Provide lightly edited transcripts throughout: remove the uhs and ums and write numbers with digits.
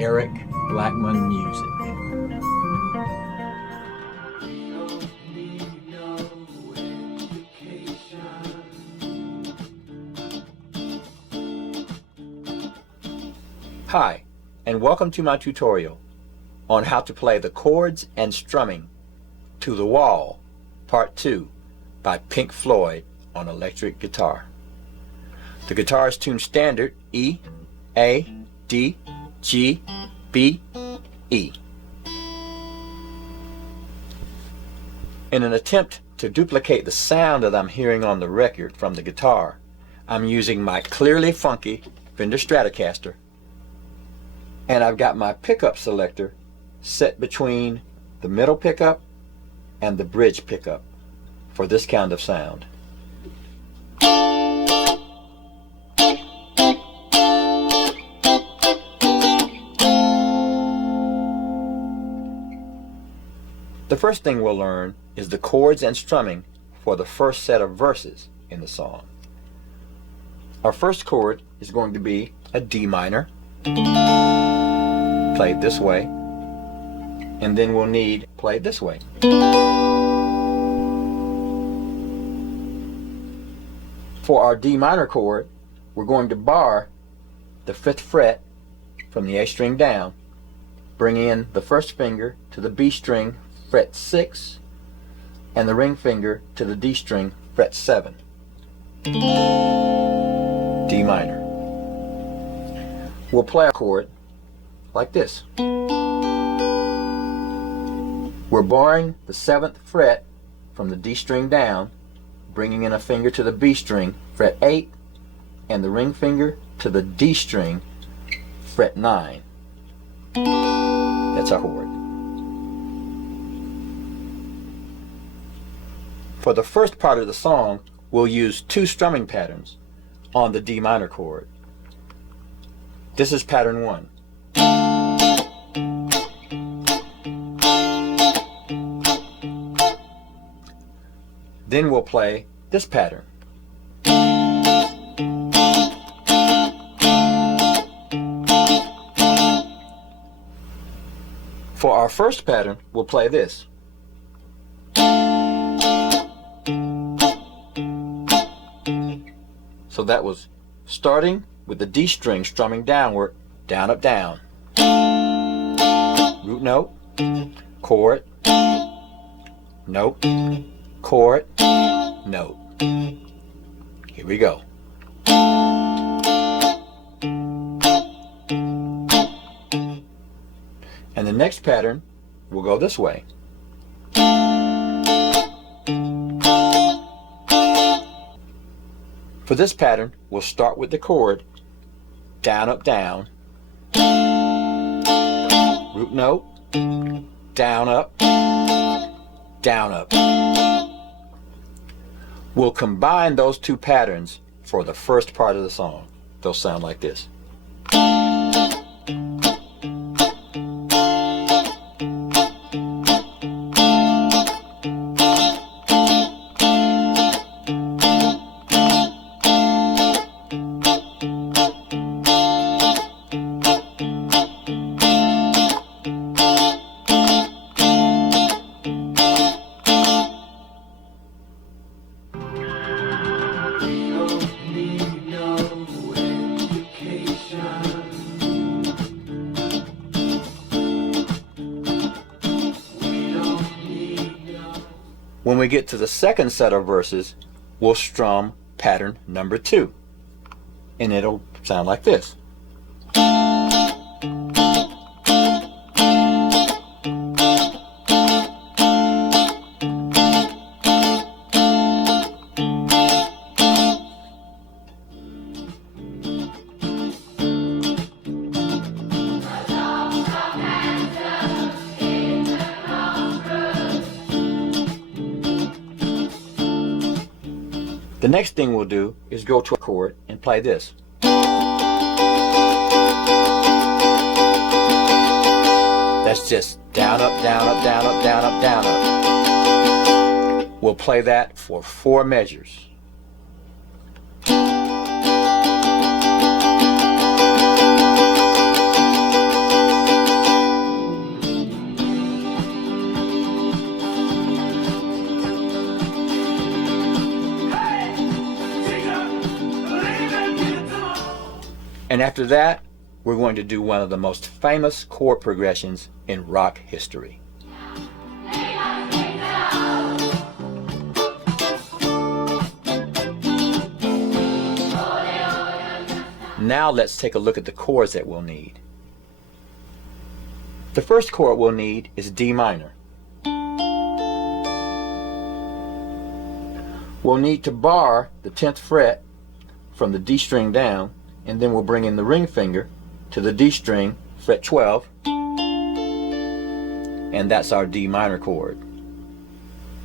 Eric Blackmon Music. Hi, and welcome to my tutorial on how to play the chords and strumming To the Wall, Part 2 by Pink Floyd on electric guitar. The guitar is tuned standard E, A, D, G, B, E. In an attempt to duplicate the sound that I'm hearing on the record from the guitar, I'm using my clearly funky Fender Stratocaster, and I've got my pickup selector set between the middle pickup and the bridge pickup for this kind of sound. The first thing we'll learn is the chords and strumming for the first set of verses in the song. Our first chord is going to be a D minor, played this way, and then we'll need played this way. For our D minor chord, we're going to bar the 5th fret from the A string down, bring in the first finger to the B string, fret 6, and the ring finger to the D string, fret 7. D minor. We'll play a chord like this. We're barring the 7th fret from the D string down, bringing in a finger to the B string, fret 8, and the ring finger to the D string, fret 9. That's our chord. For the first part of the song, we'll use 2 strumming patterns on the D minor chord. This is pattern 1. Then we'll play this pattern. For our first pattern, we'll play this. So that was starting with the D string strumming downward, down, up, down. Root note, chord, note, chord, note. Here we go. And the next pattern will go this way. For this pattern, we'll start with the chord, down, up, down, root note, down, up, down, up. We'll combine those 2 patterns for the first part of the song. They'll sound like this. When we get to the second set of verses, we'll strum pattern number 2, and it'll sound like this. The next thing we'll do is go to a chord and play this. That's just down, up, down, up, down, up, down, up, down, up. We'll play that for 4 measures. And after that, we're going to do one of the most famous chord progressions in rock history. Now let's take a look at the chords that we'll need. The first chord we'll need is D minor. We'll need to bar the 10th fret from the D string down, and then we'll bring in the ring finger to the D string, fret 12, and that's our D minor chord.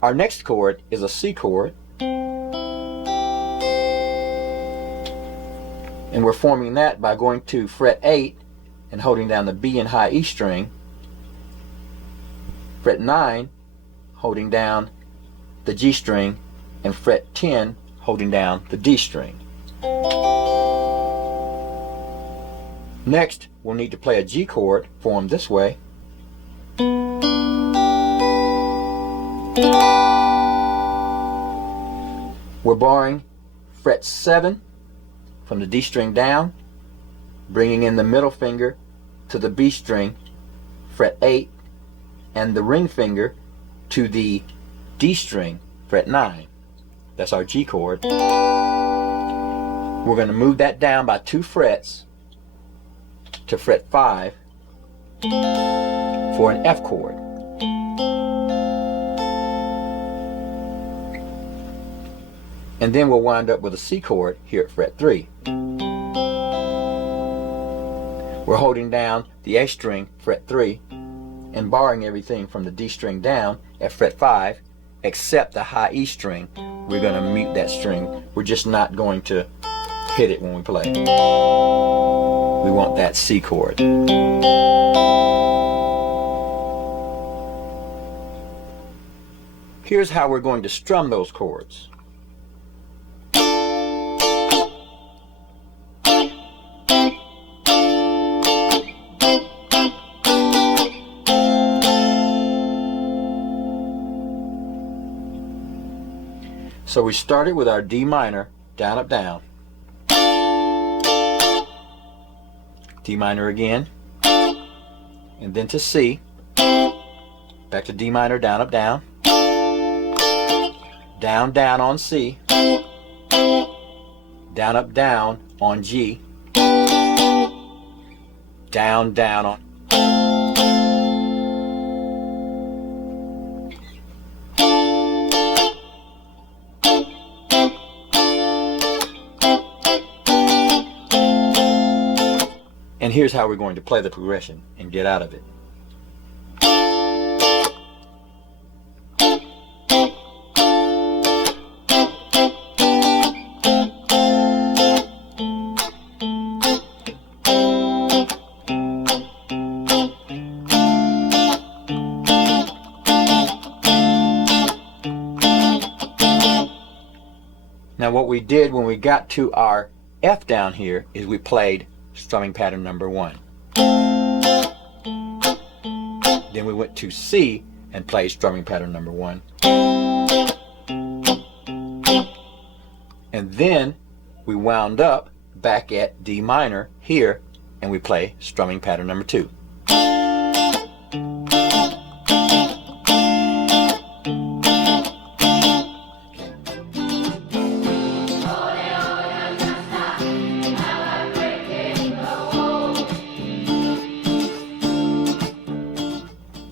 Our next chord is a C chord, and we're forming that by going to fret 8 and holding down the B and high E string, fret 9 holding down the G string, and fret 10 holding down the D string. Next, we'll need to play a G chord formed this way. We're barring fret 7 from the D string down, bringing in the middle finger to the B string, fret 8, and the ring finger to the D string, fret 9. That's our G chord. We're going to move that down by 2 frets to fret 5 for an F chord. And then we'll wind up with a C chord here at fret 3. We're holding down the A string, fret 3, and barring everything from the D string down at fret 5, except the high E string. We're going to mute that string. We're just not going to hit it when we play. We want that C chord. Here's how we're going to strum those chords. So we started with our D minor, down, up, down. D minor again, and then to C, back to D minor, down, up, down, down, down on C, down, up, down on G, down, down on. And here's how we're going to play the progression and get out of it. Now what we did when we got to our F down here is we played strumming pattern number 1. Then we went to C and played strumming pattern number 1. And then we wound up back at D minor here and we play strumming pattern number 2.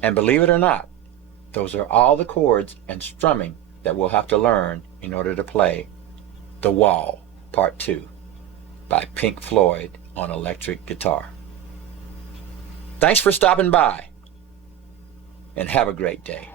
And believe it or not, those are all the chords and strumming that we'll have to learn in order to play The Wall, Part 2 by Pink Floyd on electric guitar. Thanks for stopping by, and have a great day.